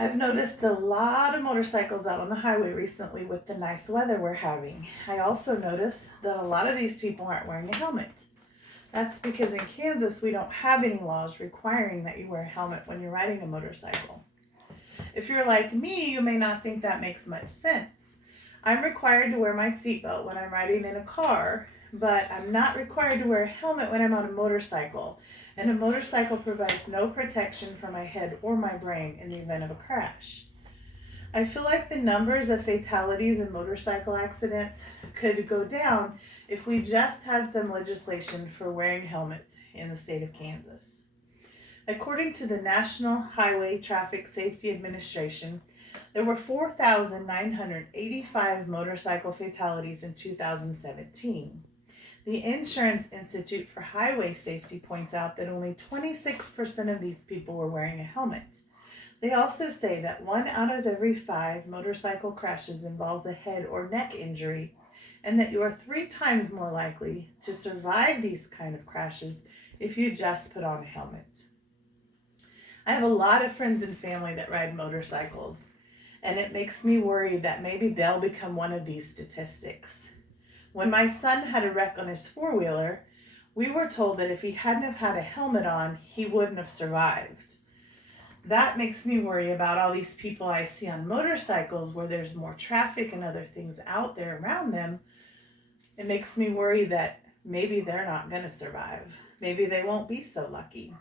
I've noticed a lot of motorcycles out on the highway recently with the nice weather we're having. I also notice that a lot of these people aren't wearing a helmet. That's because in Kansas we don't have any laws requiring that you wear a helmet when you're riding a motorcycle. If you're like me, you may not think that makes much sense. I'm required to wear my seatbelt when I'm riding in a car, but I'm not required to wear a helmet when I'm on a motorcycle. And a motorcycle provides no protection for my head or my brain in the event of a crash. I feel like the numbers of fatalities in motorcycle accidents could go down if we just had some legislation for wearing helmets in the state of Kansas. According to the National Highway Traffic Safety Administration, there were 4,985 motorcycle fatalities in 2017. The Insurance Institute for Highway Safety points out that only 26% of these people were wearing a helmet. They also say that 1 out of every 5 motorcycle crashes involves a head or neck injury, and that you are 3 times more likely to survive these kind of crashes if you just put on a helmet. I have a lot of friends and family that ride motorcycles, and it makes me worry that maybe they'll become one of these statistics. When my son had a wreck on his four-wheeler, we were told that if he hadn't have had a helmet on, he wouldn't have survived. That makes me worry about all these people I see on motorcycles where there's more traffic and other things out there around them. It makes me worry that maybe they're not going to survive. Maybe they won't be so lucky.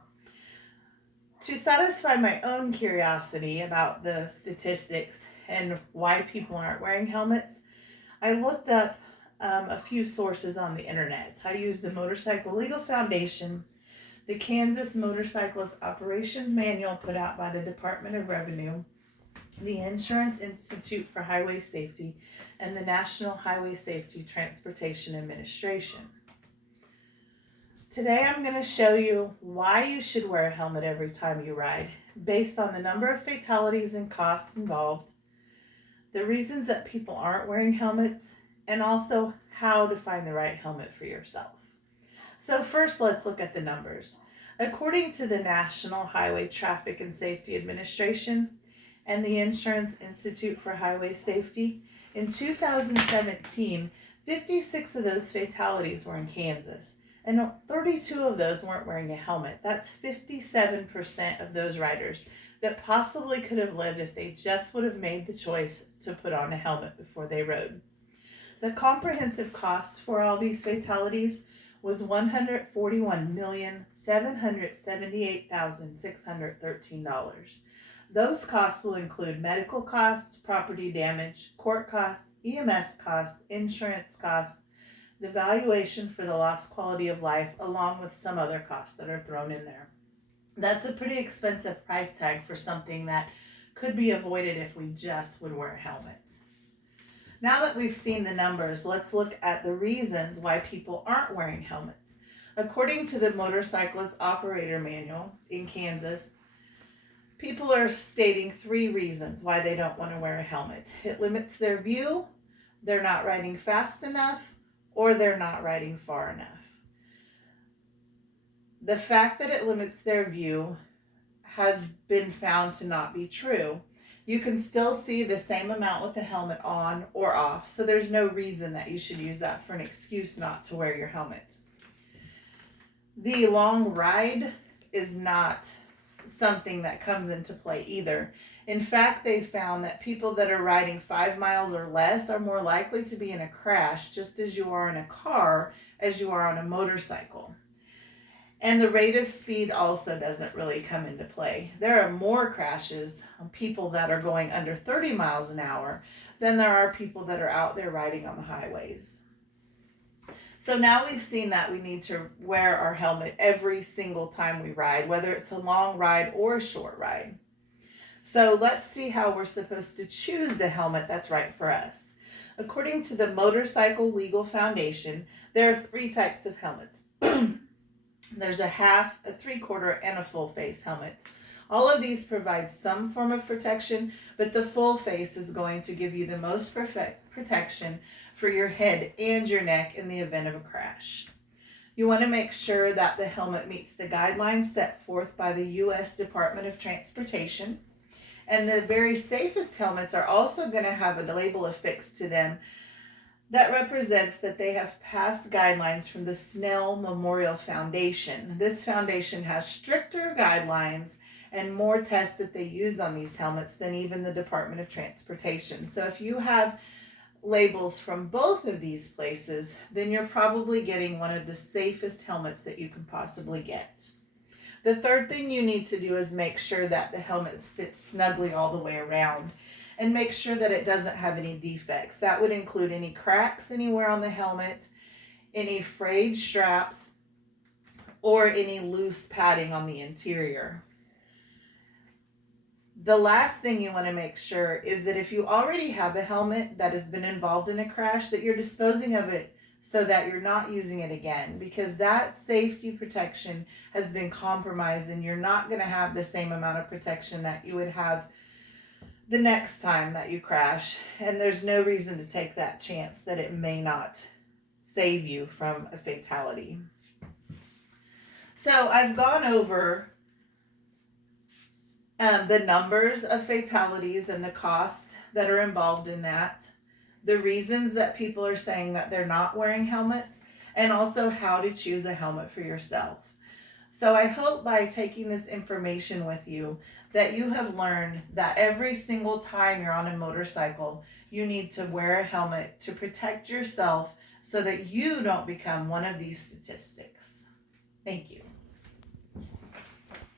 To satisfy my own curiosity about the statistics and why people aren't wearing helmets, I looked up a few sources on the internet. I used the Motorcycle Legal Foundation, the Kansas Motorcyclist Operations Manual put out by the Department of Revenue, the Insurance Institute for Highway Safety, and the National Highway Safety Transportation Administration. Today I'm going to show you why you should wear a helmet every time you ride, based on the number of fatalities and costs involved, the reasons that people aren't wearing helmets, and also how to find the right helmet for yourself. So first, let's look at the numbers. According to the National Highway Traffic and Safety Administration and the Insurance Institute for Highway Safety, in 2017, 56 of those fatalities were in Kansas, and 32 of those weren't wearing a helmet. That's 57% of those riders that possibly could have lived if they just would have made the choice to put on a helmet before they rode. The comprehensive cost for all these fatalities was $141,778,613. Those costs will include medical costs, property damage, court costs, EMS costs, insurance costs, the valuation for the lost quality of life, along with some other costs that are thrown in there. That's a pretty expensive price tag for something that could be avoided if we just would wear a helmet. Now that we've seen the numbers, let's look at the reasons why people aren't wearing helmets. According to the Motorcyclist Operator Manual in Kansas, people are stating 3 reasons why they don't want to wear a helmet. It limits their view, they're not riding fast enough, or they're not riding far enough. The fact that it limits their view has been found to not be true. You can still see the same amount with the helmet on or off, so there's no reason that you should use that for an excuse not to wear your helmet. The long ride is not something that comes into play either. In fact, they found that people that are riding 5 miles or less are more likely to be in a crash, just as you are in a car, as you are on a motorcycle. And the rate of speed also doesn't really come into play. There are more crashes on people that are going under 30 miles an hour than there are people that are out there riding on the highways. So now we've seen that we need to wear our helmet every single time we ride, whether it's a long ride or a short ride. So let's see how we're supposed to choose the helmet that's right for us. According to the Motorcycle Legal Foundation, there are 3 types of helmets. There's a half, a 3/4, and a full face helmet. All of these provide some form of protection, but the full face is going to give you the most perfect protection for your head and your neck in the event of a crash. You want to make sure that the helmet meets the guidelines set forth by the U.S. Department of Transportation, And the very safest helmets are also going to have a label affixed to them that represents that they have passed guidelines from the Snell Memorial Foundation. This foundation has stricter guidelines and more tests that they use on these helmets than even the Department of Transportation. So if you have labels from both of these places, then you're probably getting one of the safest helmets that you can possibly get. The third thing you need to do is make sure that the helmet fits snugly all the way around, and make sure that it doesn't have any defects. That would include any cracks anywhere on the helmet, any frayed straps, or any loose padding on the interior. The last thing you want to make sure is that if you already have a helmet that has been involved in a crash, that you're disposing of it so that you're not using it again, because that safety protection has been compromised and you're not going to have the same amount of protection that you would have the next time that you crash. And there's no reason to take that chance that it may not save you from a fatality. So I've gone over the numbers of fatalities and the cost that are involved in that, the reasons that people are saying that they're not wearing helmets, and also how to choose a helmet for yourself. So I hope by taking this information with you that you have learned that every single time you're on a motorcycle, you need to wear a helmet to protect yourself so that you don't become one of these statistics. Thank you.